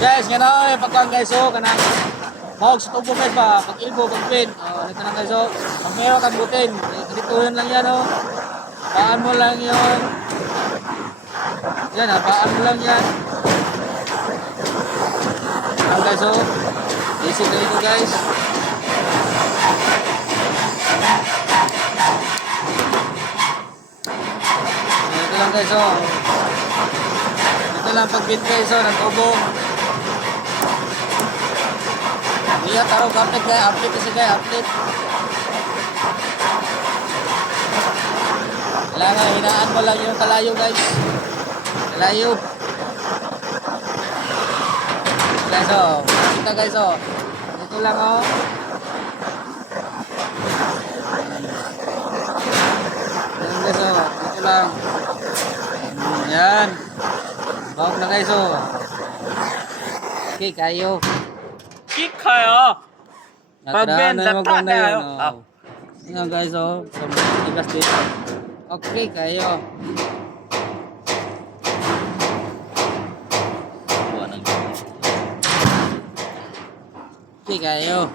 Guys, nga na pagkuhan guys, oh, kanang mahog sa tubo guys ba, pag-ilbo, pag-pin. Oh, dito lang guys, oh. Pag meron kang butin, dito yun lang yan, oh. Baan mo lang yun. Yan, baan mo lang yan. Yan guys, oh. Easy na ito guys. Dito lang guys, oh. Dito lang pag-pin guys, oh, ng tubo. Iya taruh update guys, update kasi guys, update. Kailangan hinaan mo lang yung kalayo guys. Kalayo. Guys oh, kita guys oh. Ito lang oh. Yan guys oh, ito lang. Yan. Bawag na guys oh. Okay, kayo. Kikayo. Pagbenta ta kayo. Nga guys oh, tigas dito. Okay kayo. Okay kayo.